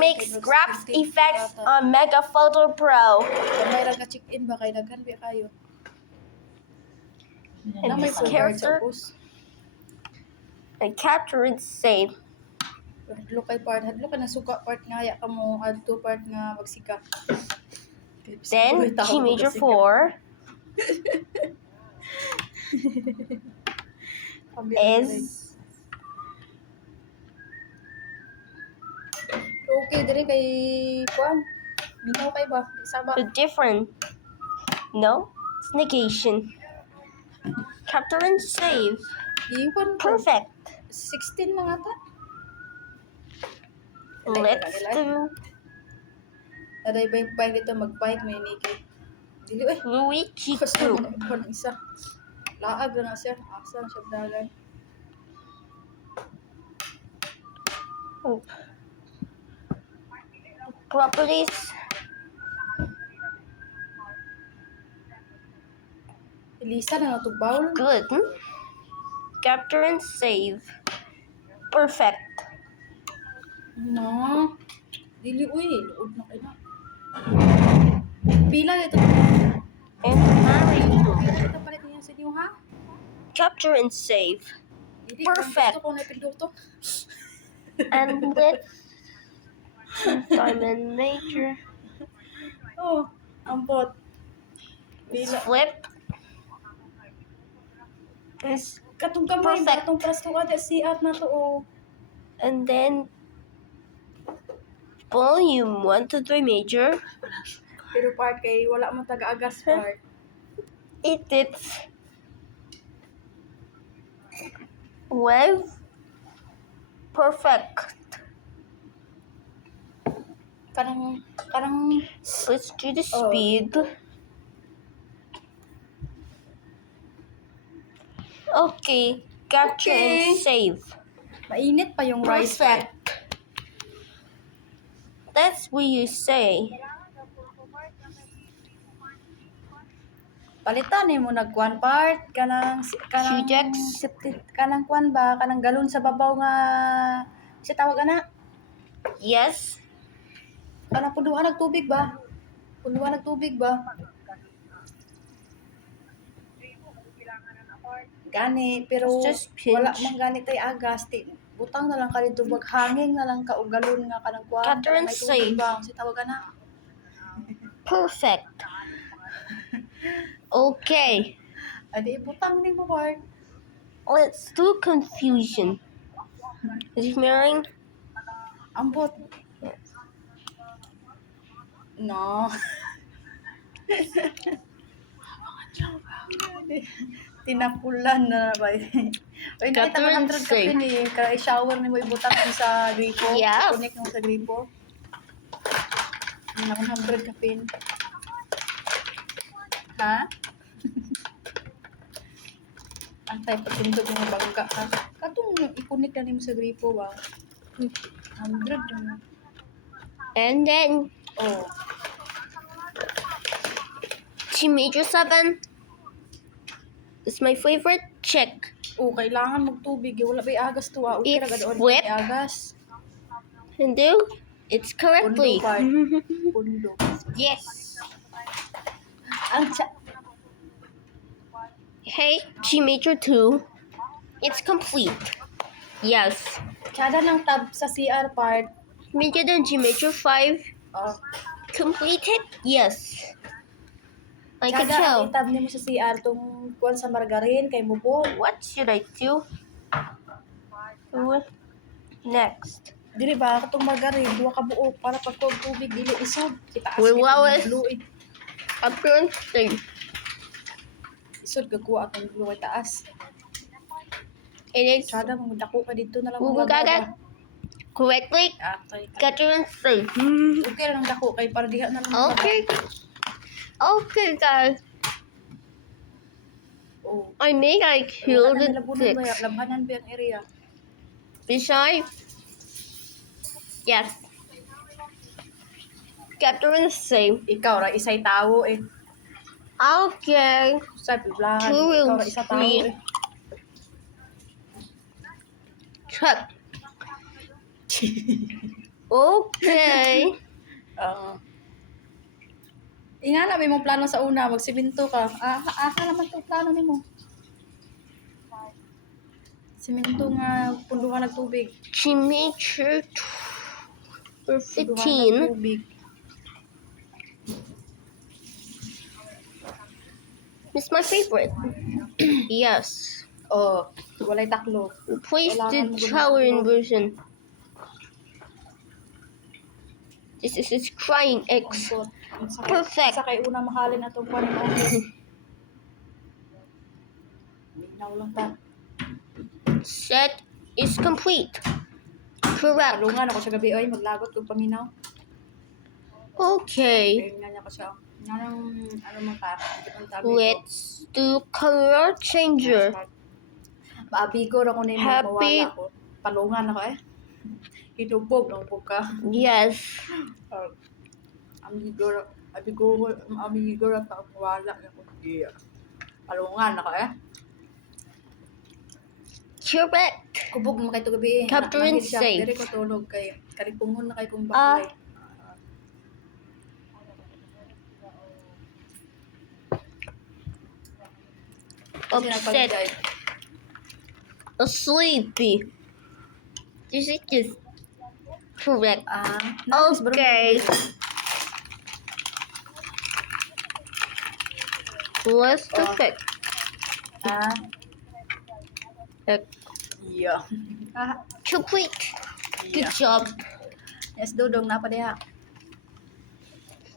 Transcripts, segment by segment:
Makes graph effects on Mega Photo Pro. May raga check-in ba kay daghan bi kayo? And this character, and capture and save. Hadlo kay part, hadlo ka na suka part nga ya ka mo adto part nga magsika. Then G major 4 is okay dire kay kuan. Minaw kay ba? Saba. the different. No, it's negation. Capture and save. Iwan Perfect. 16 na nga ta. Let's do Aday bike dito mag-bike may naked. Dili eh. Luigi Gusto 2. mo na ipon ang isa. Laag na siya. Asa na siya dagan. Oh. Properties. Elisa na natubaw. Good. Capture and save. Perfect. No. Dili uy. Luod na kayo. Pila ito. And Mario. Ito palit niya sa inyo ha? Capture and save. Dili, Perfect. gusto ko na pinduto. And let's diamond major. Oh, ampot. Let's Pila. flip. It's, Katong kamay ba? Perfect. Katong prasto ka si at na to oh. and then volume 1 to 3 major. Pero part kay wala mo taga-agas part. It's wave. Perfect. Kanang Let's do the Oh. speed. Okay, capture Okay. and save. mainit pa yung rice Perfect. part. That's what you say. Palitan mo nagkuan part kanang Hugex? kanang kuan ba kanang galon sa babaw nga si tawag ana Yes. kanang punduhan ng tubig ba gani pero It's just pinch. wala man gani tay agas butang na lang ka dito bag hanging na lang ka og galon nga kanang kuan Capture and may tubig save. ba si tawag ana Perfect. Okay, adi butang ni mo part let's do confusion. Is he marrying? ambot no tinapulan na ba oy nakita mo 100 ka pin eh kaya shower ni mo ibutang mo sa gripo Yes. connect mo sa gripo na 100 ka pin ha antay patindog mo bangka ha katong i-connect na nimo sa gripo ba 100 na And then oh G major 7 is my favorite. Check. oh kailangan magtubig wala ba agas to ah okay It's ra gadoon wet. agas And do it's correctly. Pundo part. Pundo. Yes. Ang Hey, G major 2. It's complete. Yes. tsada ng tab sa CR part. Major than G major 5. Oh. Completed? Yes. I can Tsada tell. ang tab nimo sa CR tong kuan sa margarine kay mubo. What should I do? What next? Dili ba katong margarine duha ka buok para pag kog tubig dili isod. Kita Wait, what was- blue eh. Appearance thing. Isod gagwa atong blue ay taas. It is Tsada mo dako ka dito na lang Google mga Gaga. baba. correctly. Ah, kay. Capture and save. Okay lang dako kay para diha na lang. Okay. Okay, guys. Oh. I think I killed Wala the na labunan ba ya? 6. Labanan ba ang area? Besides, yes. Capture and save. Ikaw ra isay tawo eh. Okay. Sa piblahan. Two Ikaw and ra isa tawo three. eh. Check. Okay. Ingana may mong plano sa una, magsiminto ka. Naman to plano nimo. Siminto nga punduhan ng tubig. Teenager for Punduhan ng 15. tubig. It's my favorite. Yes. Oh, walay taklo. Replace the Kailangan mo tower ganun. inversion. This is its crying X. Perfect. Sa kay una mahalin atong kuan mo. Minaw lang ta. Set is complete. Correct. Palungan ako sa gabi oy, maglagot kog paminaw. Okay. Ayun nga niya ko siya. Ano man ka? Let's do color changer. Maabigo ra ko na yung Happy- mawala ko. Palungan ako eh. Hitubog ka. Yes. Amigo ra pa ako wala ako. Yeah. Palungan ako eh. Correct. Kubog mo kay to gabi eh. Capture and save. Dire ko tulog kay kalipungon na kay kung baklay. Upset. Sleepy. This is just correct. Okay. Let's perfect. Yeah. Complete. Good Yeah. job. Yes, dudong na pa diha.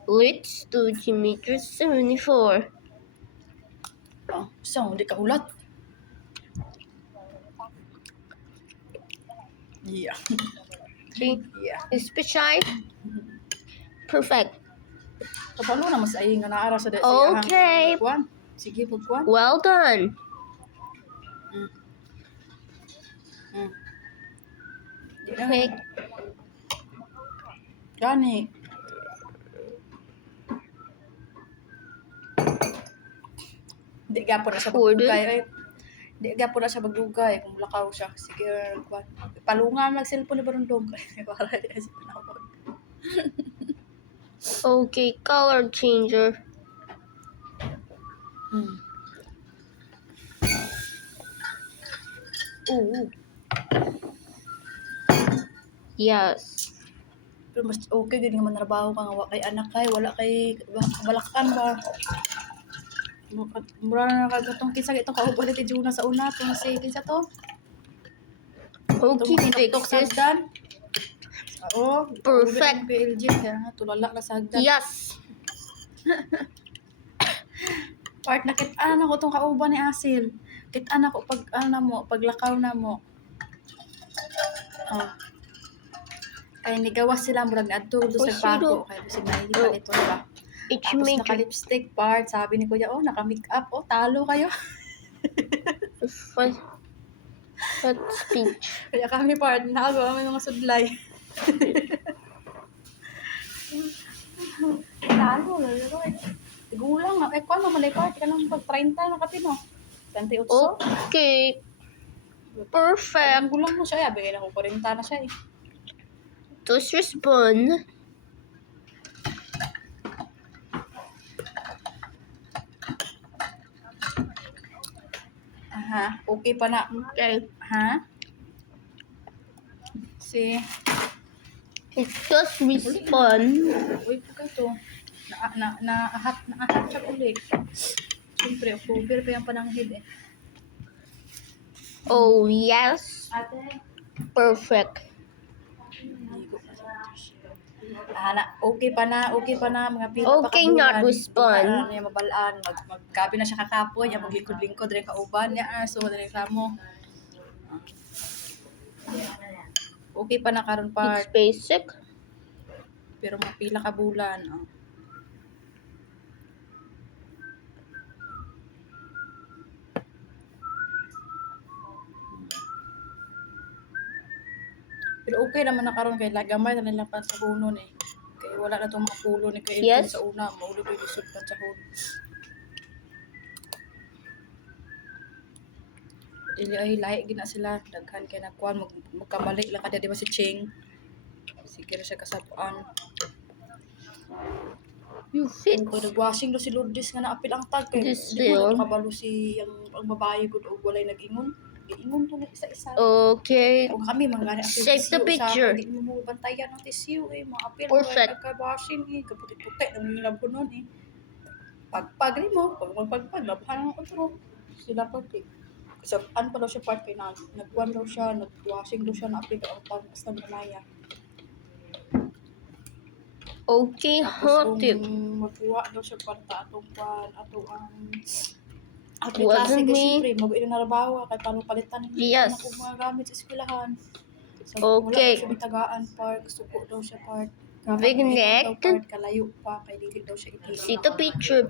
Let's do Geometry 74. So, di ka hulat. Yeah. Okay. Yeah. Special. Perfect. Kapalo na mas ay nga naara sa Okay. Kuan. Sige, pagkuan. Well done. Okay. Gani. Di gapo na siya Order. magdugay. Ay. Di gapo na siya magdugay kung lakaw siya. Sige, kuan. Palungan mag cellphone ni barundong. Para di siya panawag. Okay, color changer. Oo. Yes. Pero mas okay gid nga manrabaho ka nga wa kay anak kay wala kay balakan ba. Mura na kagatong kinsa itong kauban ni Juna sa una tong si kinsa to? Okay, fix Tok sa this. hagdan. Oo. Perfect. PLG kaya nga tulala na sa hagdan. Yes. Part na kit-an ako tong kauban ni Asil. Kit-an ako pag mo, paglakaw na mo. Oh. Kaya nigawas sila murag adto do sa pako kaya bisig na hindi pa ito ba. It's Tapos major. naka-lipstick part, sabi ni Kuya, oh, naka-makeup, oh, talo kayo. That speech. Kaya kami part, nakagawa kami mga sudlay. Talo, lalo eh. Tigulang, eh, kung ano, malay part, ka lang pag 30 na kapino. 28. Okay. Perfect. Ang gulang mo siya, bigay na ko 40 na siya eh. Just respond. Aha, okay pa na. Okay. Ha? Si, Just respond. uy, po kayo to. Naahat siya ulit. Siyempre, October pa yung pananghid eh. Oh, yes. Ate? Perfect. Okay pa na, mga pila Okay, pa not respond. Niya mabalaan, maggabi na siya kakapoy, niya maglingkod-lingkod rin kauban niya, so reklamo. Okay pa na karon It's part, basic. pero mapila ka bulan. Oh. Pero okay naman na karon kay lagamay na nilang pansahunon eh. Kay wala na tong mga pulo ni kay Yes. sa una, maulo ko isod pansahon. Dili ay lahi gina sila daghan kay nakuan magkamali lang kada di ba si Ching. Sige ra siya kasapuan. You fit. Kung nag-washing do si Lourdes nga naapil ang tag kay This di mo will. na kabalo si ang babae gud og walay nag-ingon. Giingon to na isa-isa. Okay. Kung kami manggani apil Save the picture. Di mo bantayan ang tissue maapil Perfect. nagka-washing kaputi-puti nang nilab ko noon Pagpag rin mo, pag magpagpag, labahan ang otro. Sila pati. Saan pa daw siya part kay nagkuhan daw siya, nag-washing daw siya, na-apil ang pag-as ng gamaya. Okay, Tapos hot tip. kung magkuha daw siya parta atong kwan, ato ang Wasn't kasi me. siyempre, mag-ino na rabawa, kay paano palitan ng Yes. mga mga gamit sa eskwelahan. So, Okay. wala daw siya bitagaan part, suko daw siya part. Vignette. Part, kalayo pa, kay dili daw siya ikilig. See the picture.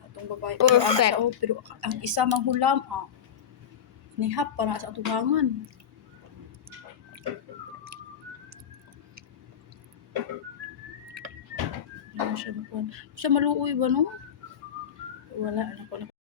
Atong babae. Perfect. Pero ang isa mang hulam, nihap para sa atong hangan. Ano siya makuha? Siya maluoy ba no? Wala, ano ko